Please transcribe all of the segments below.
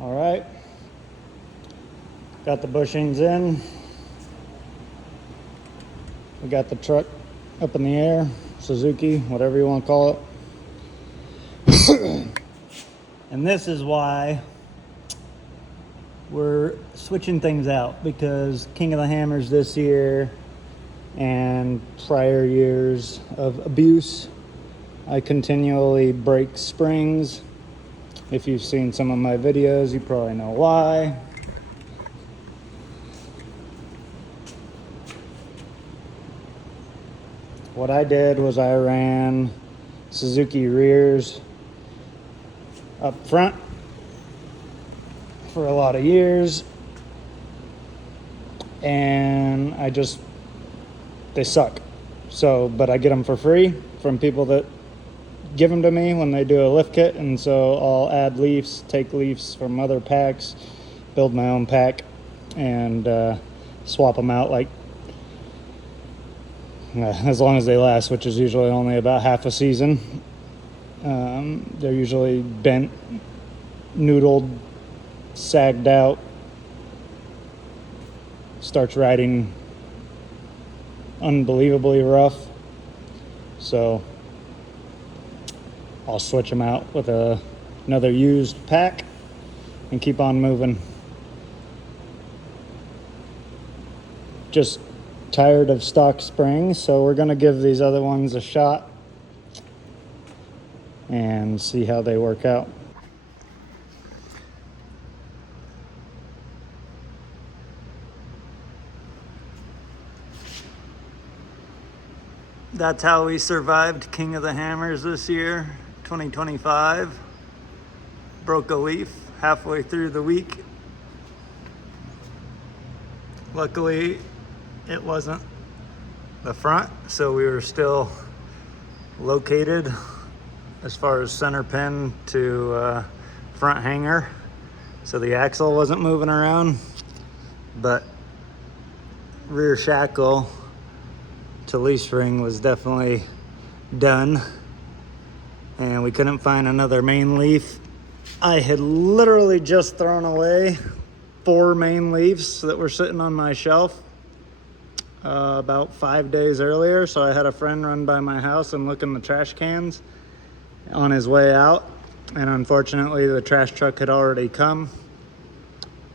All right, got the bushings in. We got the truck up in the air, Suzuki, whatever you want to call it. And this is why we're switching things out, because King of the Hammers this year and prior years of abuse, I continually break springs. If you've seen some of my videos, you probably know why. What I did was I ran Suzuki rears up front for a lot of years, and they suck. So, but I get them for free from people that give them to me when they do a lift kit, and so I'll add leafs, take leafs from other packs, build my own pack, and swap them out like as long as they last, which is usually only about half a season. They're usually bent, noodled, sagged out, starts riding unbelievably rough, so I'll switch them out with another used pack and keep on moving. Just tired of stock springs, so we're going to give these other ones a shot and see how they work out. That's how we survived King of the Hammers this year, 2025. Broke a leaf halfway through the week. Luckily, it wasn't the front, so we were still located as far as center pin to front hanger, so the axle wasn't moving around, but rear shackle to leaf ring was definitely done, and we couldn't find another main leaf. I had literally just thrown away 4 main leaves that were sitting on my shelf about 5 days earlier, so I had a friend run by my house and look in the trash cans on his way out, and unfortunately the trash truck had already come,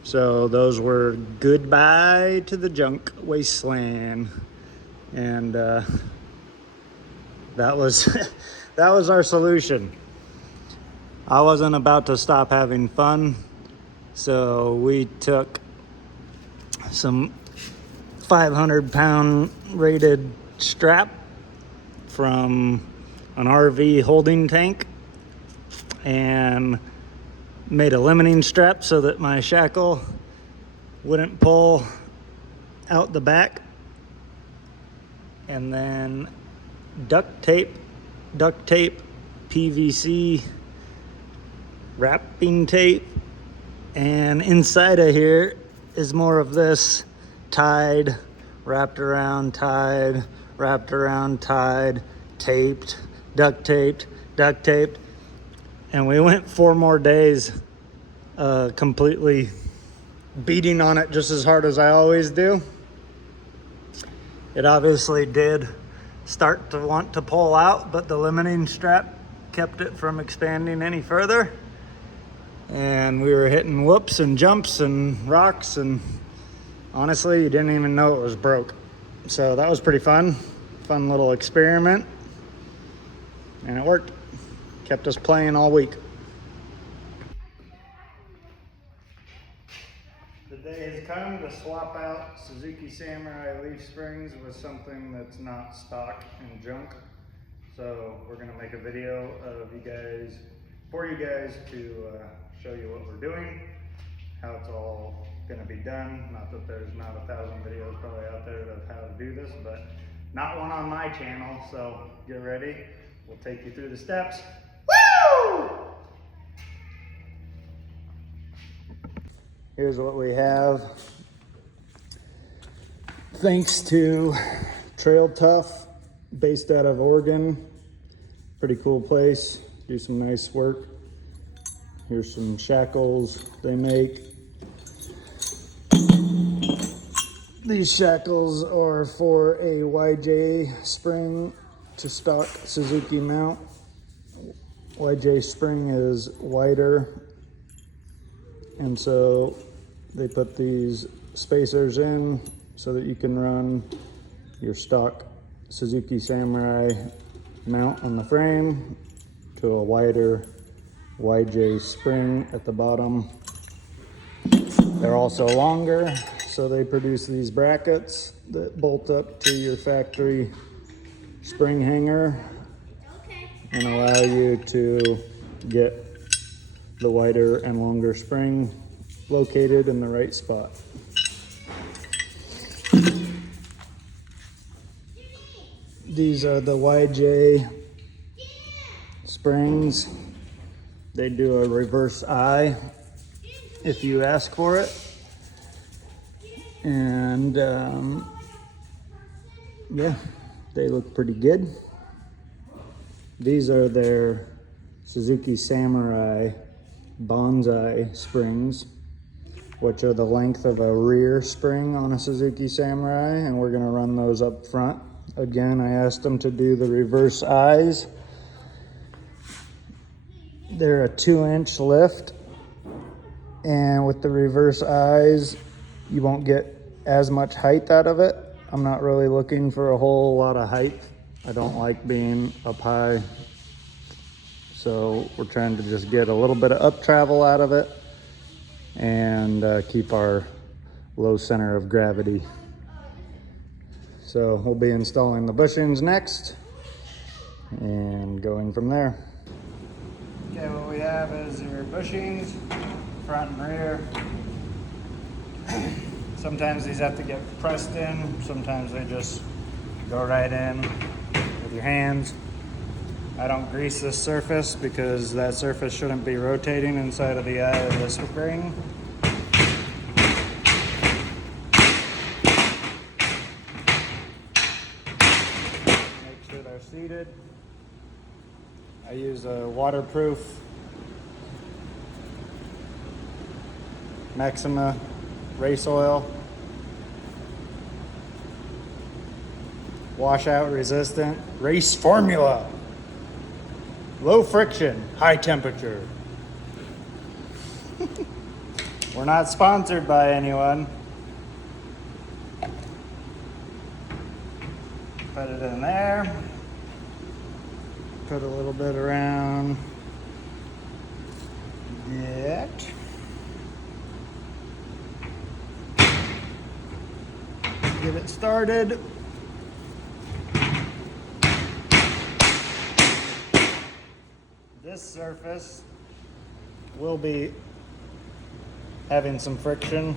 so those were goodbye to the junk wasteland. And that was that was our solution. I wasn't about to stop having fun, so we took some 500-pound rated strap from an RV holding tank and made a limiting strap so that my shackle wouldn't pull out the back, and then duct tape, PVC wrapping tape, and inside of here is more of this tied, wrapped around, tied, wrapped around, tied, taped, duct taped, and we went 4 more days completely beating on it just as hard as I always do. It obviously did start to want to pull out, but the limiting strap kept it from expanding any further. And we were hitting whoops and jumps and rocks, and honestly, you didn't even know it was broke. So that was pretty fun little experiment, and it worked. Kept us playing all week. The day has come to swap out Suzuki Samurai leaf springs with something that's not stock and junk. So we're gonna make a video for you guys to show you what we're doing, how it's all gonna be done. Not that there's not 1,000 videos probably out there of how to do this, but not one on my channel, so get ready. We'll take you through the steps. Woo! Here's what we have. Thanks to Trail Tough, based out of Oregon. Pretty cool place, do some nice work. Here's some shackles they make. These shackles are for a YJ spring to stock Suzuki mount. YJ spring is wider, and so they put these spacers in so that you can run your stock Suzuki Samurai mount on the frame to a wider YJ spring at the bottom. They're also longer, so they produce these brackets that bolt up to your factory spring hanger and allow you to get the wider and longer spring located in the right spot. These are the YJ springs. They do a reverse eye if you ask for it. And yeah, they look pretty good. These are their Suzuki Samurai bonsai springs, which are the length of a rear spring on a Suzuki Samurai, and we're gonna run those up front. Again, I asked them to do the reverse eyes. They're a 2-inch lift, and with the reverse eyes, you won't get as much height out of it. I'm not really looking for a whole lot of height. I don't like being up high. So we're trying to just get a little bit of up travel out of it and keep our low center of gravity. So we'll be installing the bushings next and going from there. Okay, what we have is your bushings, front and rear. Sometimes these have to get pressed in, sometimes they just go right in with your hands. I don't grease this surface because that surface shouldn't be rotating inside of the eye of the spring. Make sure they're seated. I use a waterproof Maxima race oil. Washout resistant race formula. Low friction, high temperature. We're not sponsored by anyone. Put it in there. Put a little bit around that. Get it started. This surface will be having some friction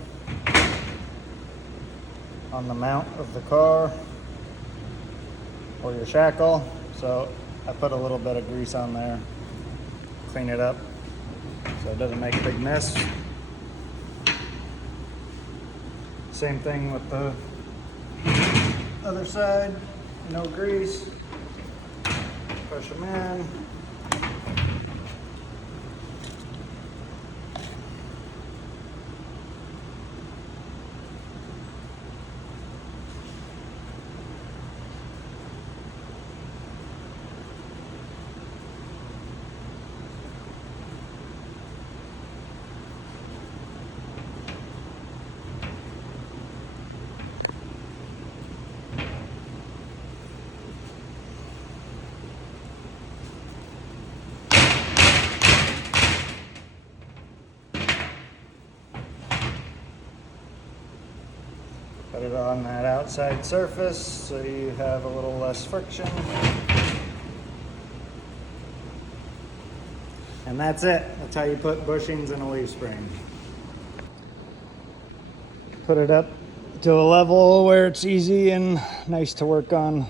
on the mount of the car or your shackle, so I put a little bit of grease on there, clean it up so it doesn't make a big mess. Same thing with the other side, no grease, push them in. Put it on that outside surface so you have a little less friction. And that's it. That's how you put bushings in a leaf spring. Put it up to a level where it's easy and nice to work on.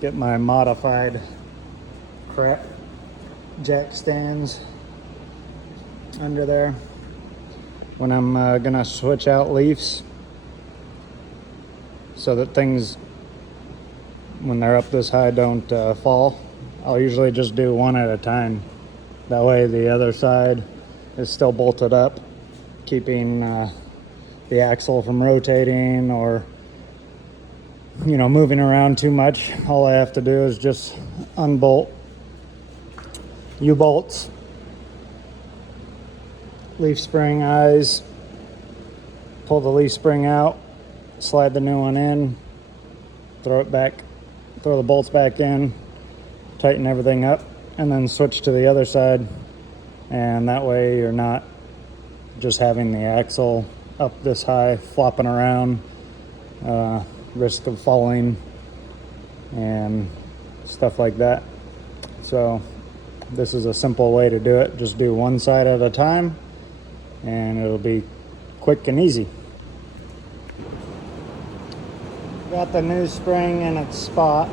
Get my modified crap jack stands under there. When I'm gonna switch out leaves, so that things, when they're up this high, don't fall. I'll usually just do one at a time That way the other side is still bolted up, keeping the axle from rotating or, you know, moving around too much. All I have to do is just unbolt U-bolts, leaf spring eyes, pull the leaf spring out, slide the new one in, throw it back, throw the bolts back in, tighten everything up, and then switch to the other side. And that way you're not just having the axle up this high, flopping around, risk of falling and stuff like that. So this is a simple way to do it. Just do one side at a time and it'll be quick and easy. Got the new spring in its spot.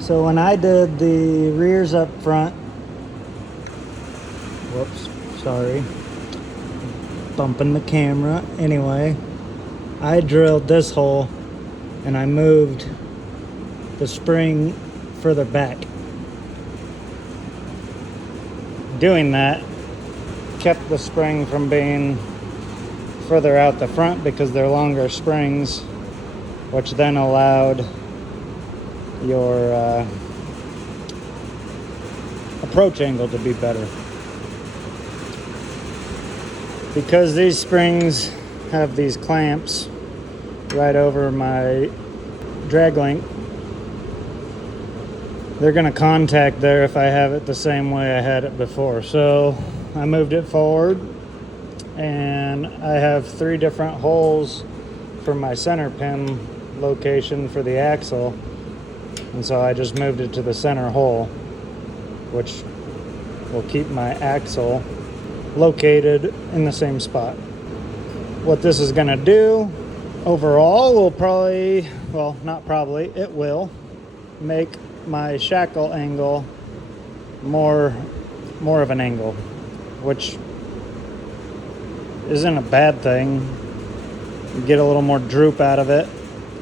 So when I did the rears up front, whoops, sorry, bumping the camera. Anyway, I drilled this hole and I moved the spring further back. Doing that kept the spring from being further out the front because they're longer springs, which then allowed your approach angle to be better. Because these springs have these clamps right over my drag link, they're going to contact there if I have it the same way I had it before. So I moved it forward, and I have 3 different holes for my center pin location for the axle, and so I just moved it to the center hole, which will keep my axle located in the same spot. What this is going to do overall will probably, well, not probably, it will make my shackle angle more of an angle, which isn't a bad thing. You get a little more droop out of it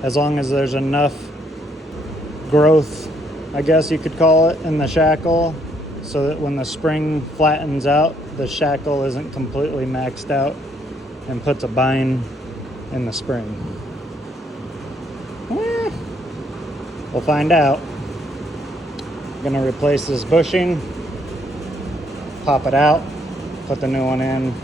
as long as there's enough growth, I guess you could call it, in the shackle, so that when the spring flattens out, the shackle isn't completely maxed out and puts a bind in the spring. We'll find out. I'm gonna replace this bushing, pop it out, put the new one in.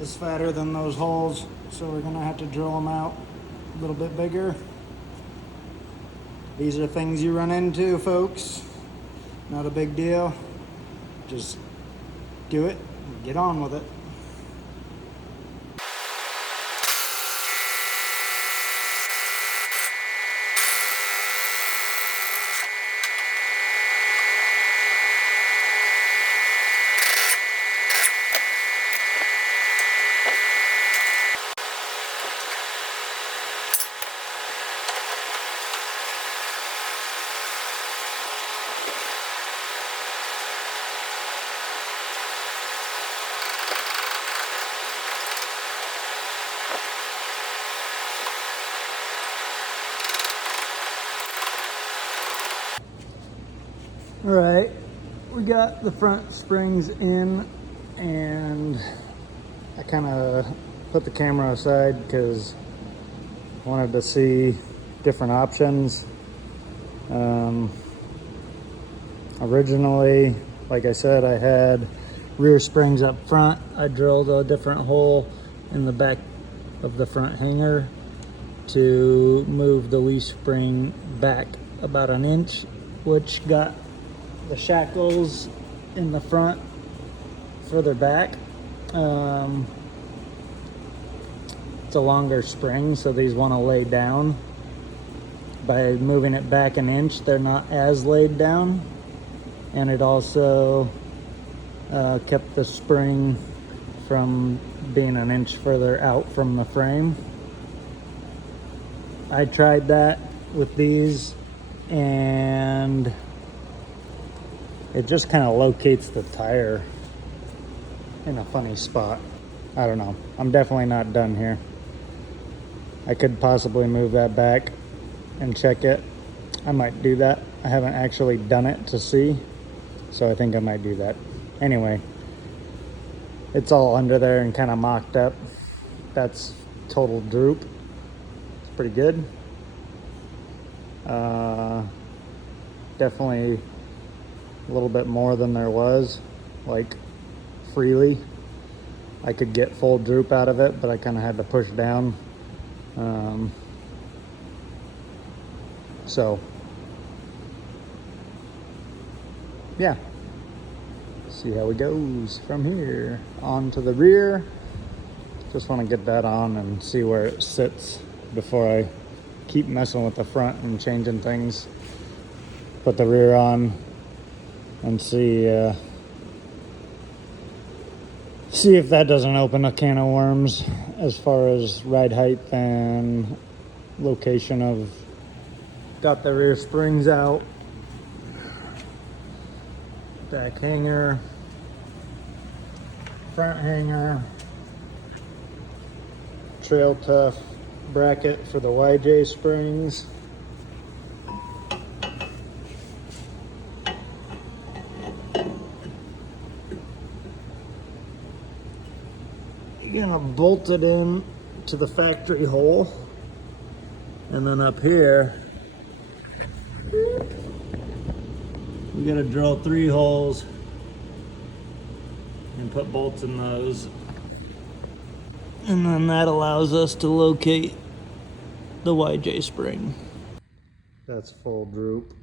Is fatter than those holes, so we're gonna have to drill them out a little bit bigger. These are things you run into, folks. Not a big deal. Just do it and get on with it. All right, we got the front springs in, and I kind of put the camera aside because I wanted to see different options. Originally, like I said, I had rear springs up front. I drilled a different hole in the back of the front hanger to move the leaf spring back about an inch, which got the shackles in the front further back. It's a longer spring, so these want to lay down. By moving it back an inch, they're not as laid down, and it also kept the spring from being an inch further out from the frame. I tried that with these, and it just kind of locates the tire in a funny spot. I don't know. I'm definitely not done here. I could possibly move that back and check it. I might do that. I haven't actually done it to see, so I think I might do that. Anyway, it's all under there and kind of mocked up. That's total droop. It's pretty good. Definitely a little bit more than there was, like freely. I could get full droop out of it, but I kind of had to push down. So yeah, see how it goes from here. On to the rear. Just want to get that on and see where it sits before I keep messing with the front and changing things. Put the rear on and see if that doesn't open a can of worms as far as ride height and location of. Got the rear springs out, back hanger, front hanger, Trail Tough bracket for the YJ springs. You're gonna bolt it in to the factory hole, and then up here we gotta drill 3 holes and put bolts in those, and then that allows us to locate the YJ spring. That's full droop.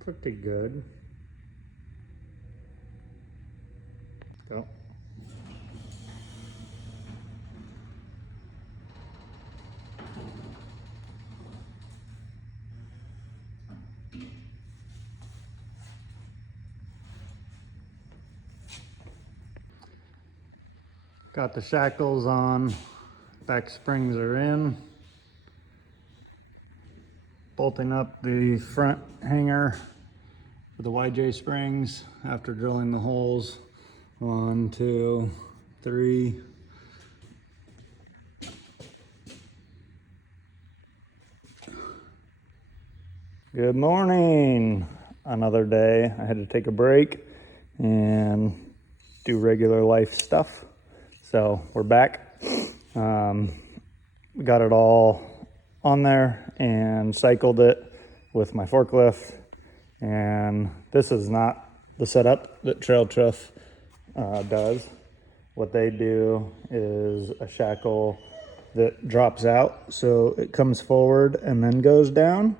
Pretty good. Go. Got the shackles on, back springs are in. Bolting up the front hanger for the YJ springs after drilling the holes. 1, 2, 3. Good morning. Another day. I had to take a break and do regular life stuff. So we're back. We got it all on there and cycled it with my forklift. And this is not the setup that Trail Tough does. What they do is a shackle that drops out, so it comes forward and then goes down.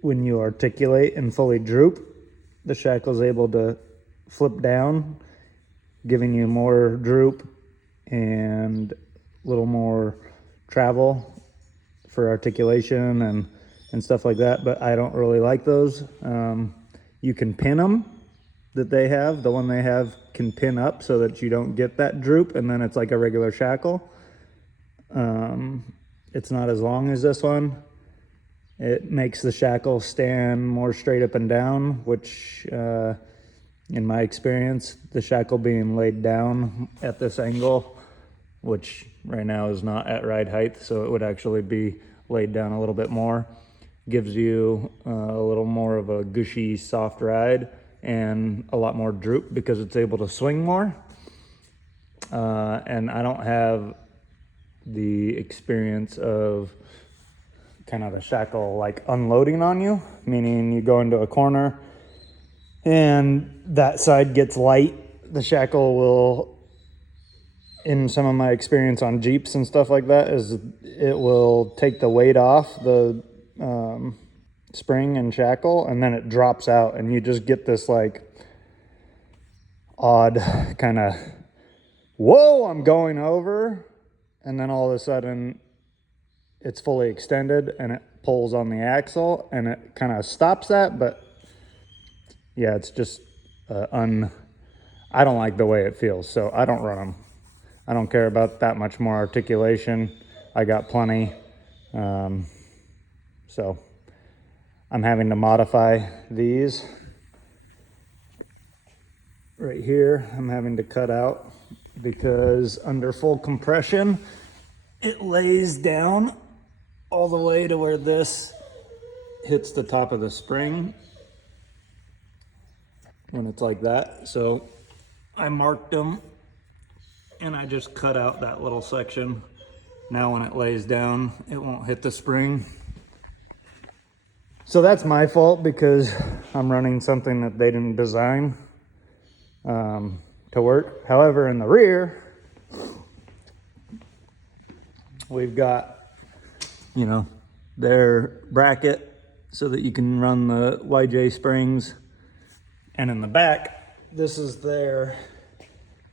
When you articulate and fully droop, the shackle is able to flip down, giving you more droop and a little more travel for articulation and stuff like that, but I don't really like those. You can pin them that they have. The one they have can pin up so that you don't get that droop, and then it's like a regular shackle. It's not as long as this one. It makes the shackle stand more straight up and down, which in my experience, the shackle being laid down at this angle, which right now is not at ride height, so it would actually be laid down a little bit more, gives you a little more of a gushy, soft ride and a lot more droop because it's able to swing more. and I don't have the experience of kind of the shackle like unloading on you, meaning you go into a corner and that side gets light. The shackle will, in some of my experience on Jeeps and stuff like that, is it will take the weight off the spring and shackle, and then it drops out, and you just get this like odd kind of, whoa, I'm going over, and then all of a sudden it's fully extended and it pulls on the axle and it kind of stops that. But yeah, it's just I don't like the way it feels, so I don't run them. I don't care about that much more articulation. I got plenty. So I'm having to modify these. Right here, I'm having to cut out because under full compression, it lays down all the way to where this hits the top of the spring when it's like that. So I marked them and I just cut out that little section. Now when it lays down, it won't hit the spring. So that's my fault because I'm running something that they didn't design to work. However, in the rear, we've got, you know, their bracket so that you can run the YJ springs. And in the back, this is their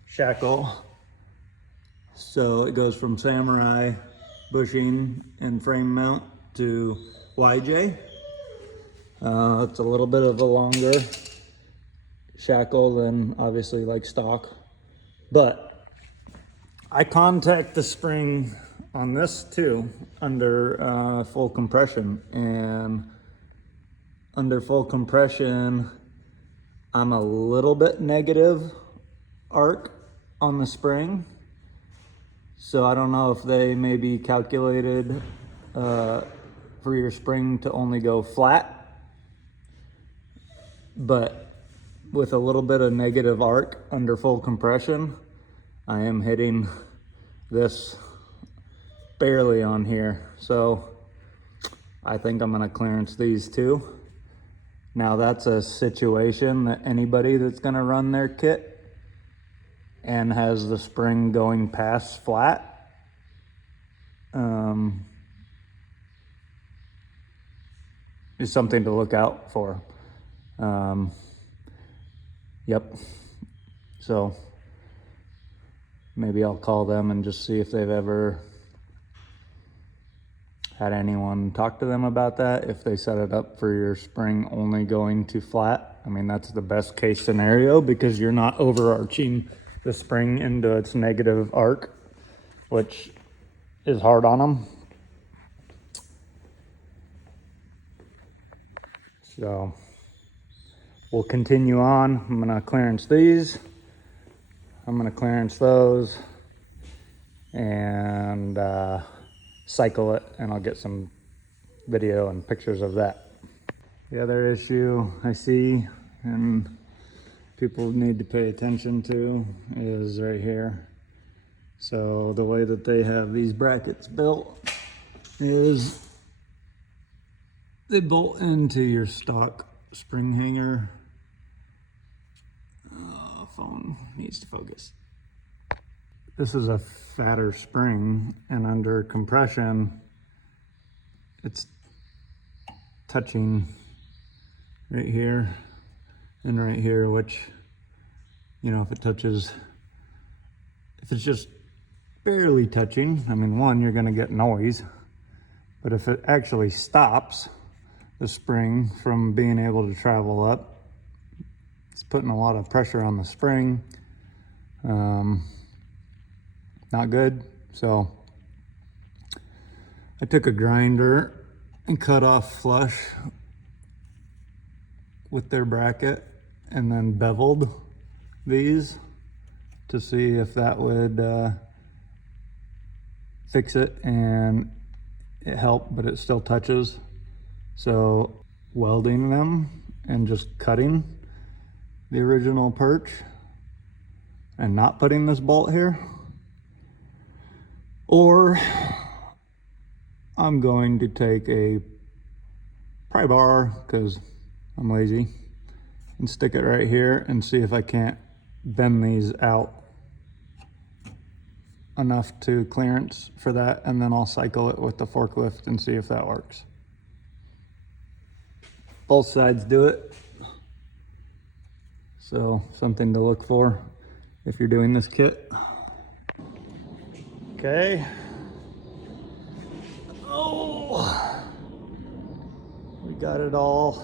shackle. So it goes from Samurai, bushing, and frame mount to YJ. It's a little bit of a longer shackle than obviously like stock, but I contact the spring on this too under full compression, and under full compression I'm a little bit negative arc on the spring, so I don't know if they maybe calculated for your spring to only go flat, but with a little bit of negative arc under full compression, I am hitting this barely on here. So I think I'm gonna clearance these too. Now that's a situation that anybody that's gonna run their kit and has the spring going past flat, is something to look out for. Yep. So maybe I'll call them and just see if they've ever had anyone talk to them about that, if they set it up for your spring only going to flat. I mean, that's the best case scenario because you're not overarching the spring into its negative arc, which is hard on them. So we'll continue on. I'm gonna clearance these. I'm gonna clearance those and cycle it, and I'll get some video and pictures of that. The other issue I see and people need to pay attention to is right here. So the way that they have these brackets built is they bolt into your stock spring hanger. Phone needs to focus. This is a fatter spring, and under compression, it's touching right here and right here, which, you know, if it touches, if it's just barely touching, I mean, one, you're gonna get noise, but if it actually stops the spring from being able to travel up, it's putting a lot of pressure on the spring. Not good. So I took a grinder and cut off flush with their bracket and then beveled these to see if that would fix it, and it helped, but it still touches. So welding them and just cutting the original perch and not putting this bolt here, or I'm going to take a pry bar, because I'm lazy, and stick it right here and see if I can't bend these out enough to clearance for that, and then I'll cycle it with the forklift and see if that works. Both sides do it, so something to look for if you're doing this kit. Okay. Oh, we got it all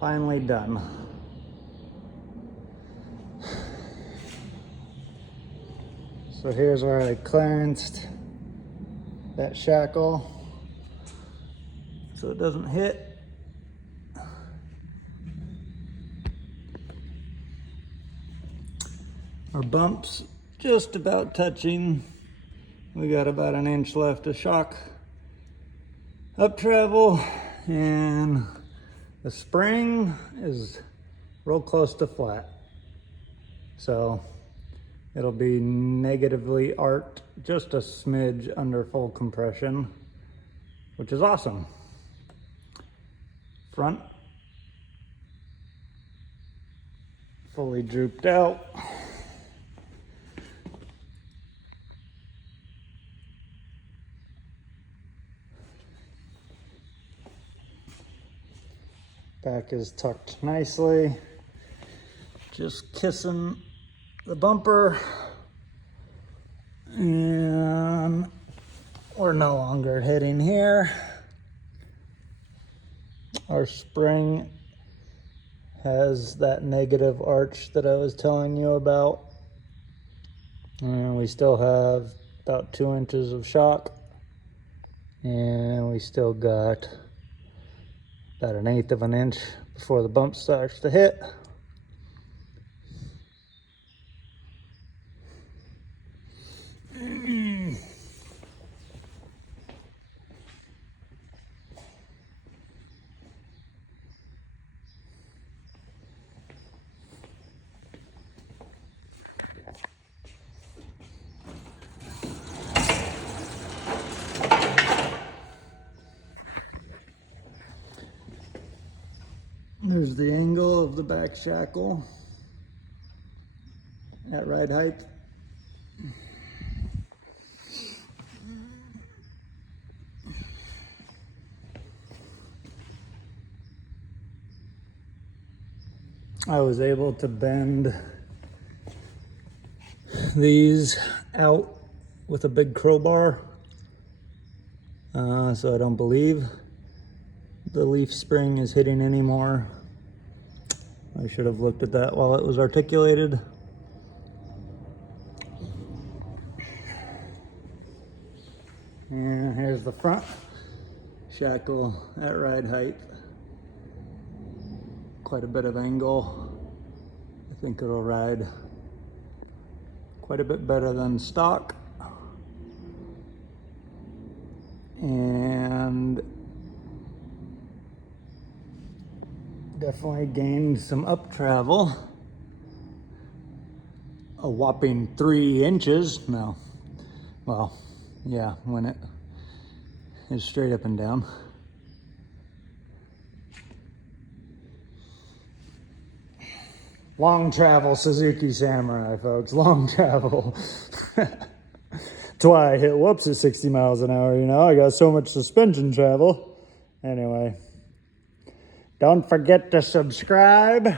finally done. So here's where I clearanced that shackle so it doesn't hit. Our bump's just about touching. We got about an inch left of shock up travel, and the spring is real close to flat. So it'll be negatively arced just a smidge under full compression, which is awesome. Front fully drooped out. Back is tucked nicely. Just kissing the bumper, and we're no longer hitting here. Our spring has that negative arch that I was telling you about, and we still have about 2 inches of shock, and we still got about 1/8 of an inch before the bump starts to hit. There's the angle of the back shackle at ride height. I was able to bend these out with a big crowbar, so I don't believe the leaf spring is hitting anymore. I should have looked at that while it was articulated. And here's the front shackle at ride height. Quite a bit of angle. I think it'll ride quite a bit better than stock. And definitely gained some up travel. A whopping 3 inches. No, well, yeah, when it is straight up and down. Long travel Suzuki Samurai, folks, long travel. That's why I hit whoops at 60 miles an hour, you know, I got so much suspension travel. Anyway, don't forget to subscribe.